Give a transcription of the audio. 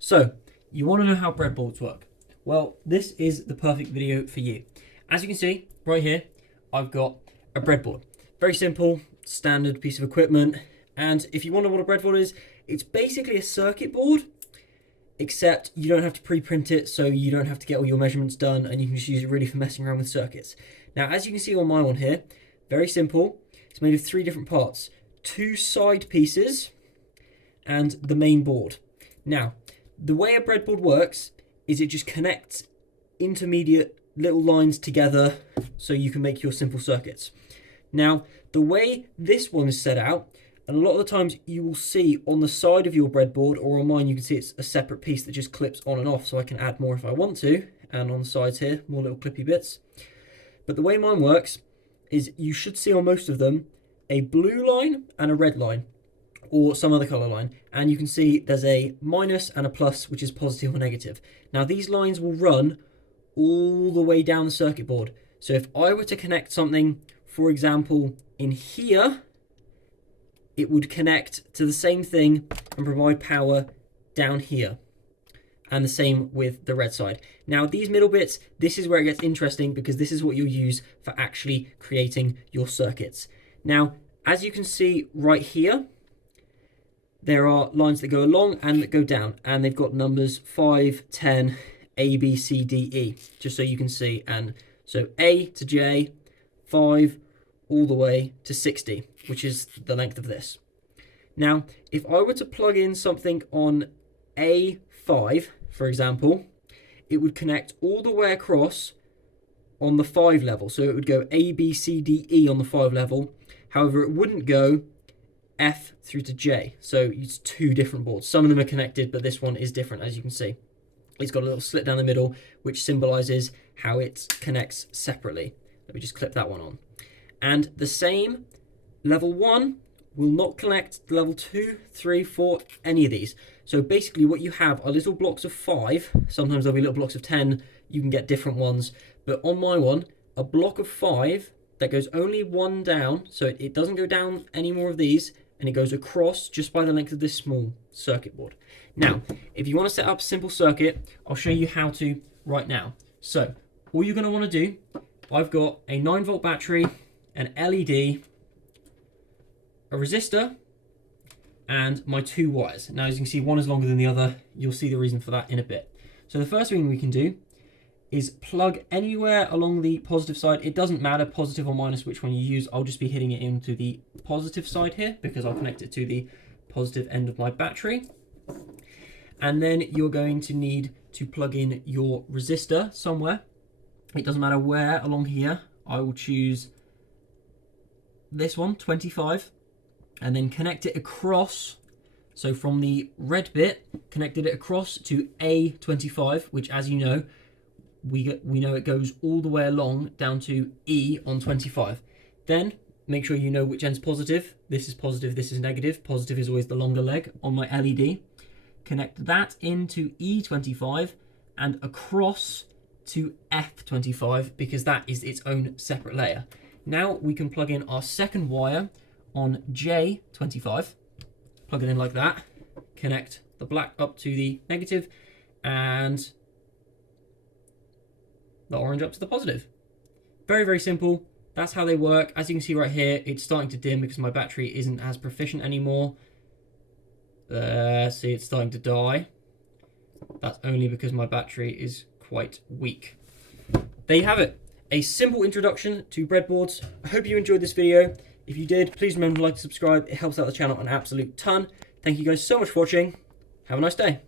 So, you want to know how breadboards work? Well, this is the perfect video for you. As you can see, right here, I've got a breadboard. Very simple, standard piece of equipment. And if you wonder what a breadboard is, it's basically a circuit board, except you don't have to pre-print it, so you don't have to get all your measurements done, and you can just use it really for messing around with circuits. Now, as you can see on my one here, very simple. It's made of 3 different parts. 2 side pieces and the main board. Now, the way a breadboard works is it just connects intermediate little lines together so you can make your simple circuits. Now, the way this one is set out, and a lot of the times you will see on the side of your breadboard, or on mine you can see it's a separate piece that just clips on and off, so I can add more if I want to, and on the sides here, more little clippy bits. But the way mine works is you should see on most of them a blue line and a red line, or some other colour line, and you can see there's a minus and a plus, which is positive or negative. Now these lines will run all the way down the circuit board. So if I were to connect something, for example, in here, it would connect to the same thing and provide power down here. And the same with the red side. Now these middle bits, this is where it gets interesting, because this is what you'll use for actually creating your circuits. Now, as you can see right here, there are lines that go along and that go down, and they've got numbers 5, 10, A, B, C, D, E, just so you can see. And so A to J, 5, all the way to 60, which is the length of this. Now, if I were to plug in something on A5, for example, it would connect all the way across on the 5 level. So it would go A, B, C, D, E on the 5 level. However, it wouldn't go F through to J. So it's 2 different boards. Some of them are connected, but this one is different, as you can see. It's got a little slit down the middle, which symbolizes how it connects separately. Let me just clip that one on. And the same, level 1 will not connect to level 2, 3, 4, any of these. So basically what you have are little blocks of 5. Sometimes there'll be little blocks of 10. You can get different ones. But on my one, a block of 5 that goes only 1 down. So it doesn't go down any more of these. And it goes across just by the length of this small circuit board. Now, if you want to set up a simple circuit, I'll show you how to right now. So all you're going to want to do, I've got a 9-volt battery, an LED, a resistor, and my 2 wires. Now, as you can see, one is longer than the other. You'll see the reason for that in a bit. So the first thing we can do is plug anywhere along the positive side. It doesn't matter, positive or minus, which one you use. I'll just be hitting it into the positive side here, because I'll connect it to the positive end of my battery. And then you're going to need to plug in your resistor somewhere. It doesn't matter where along here. I will choose this one, 25, and then connect it across. So from the red bit, connected it across to A25, which, as you know, we know it goes all the way along down to E on 25. Then make sure you know which end's positive. This is positive, this is negative. Positive is always the longer leg on my LED. Connect that into E25 and across to F25, because that is its own separate layer. Now we can plug in our second wire on J25. Plug it in like that. Connect the black up to the negative and the orange up to the positive. Very, very simple. That's how they work. As you can see right here, it's starting to dim because my battery isn't as proficient anymore. See, it's starting to die. That's only because my battery is quite weak. There you have it. A simple introduction to breadboards. I hope you enjoyed this video. If you did, please remember to like and subscribe. It helps out the channel an absolute ton. Thank you guys so much for watching. Have a nice day.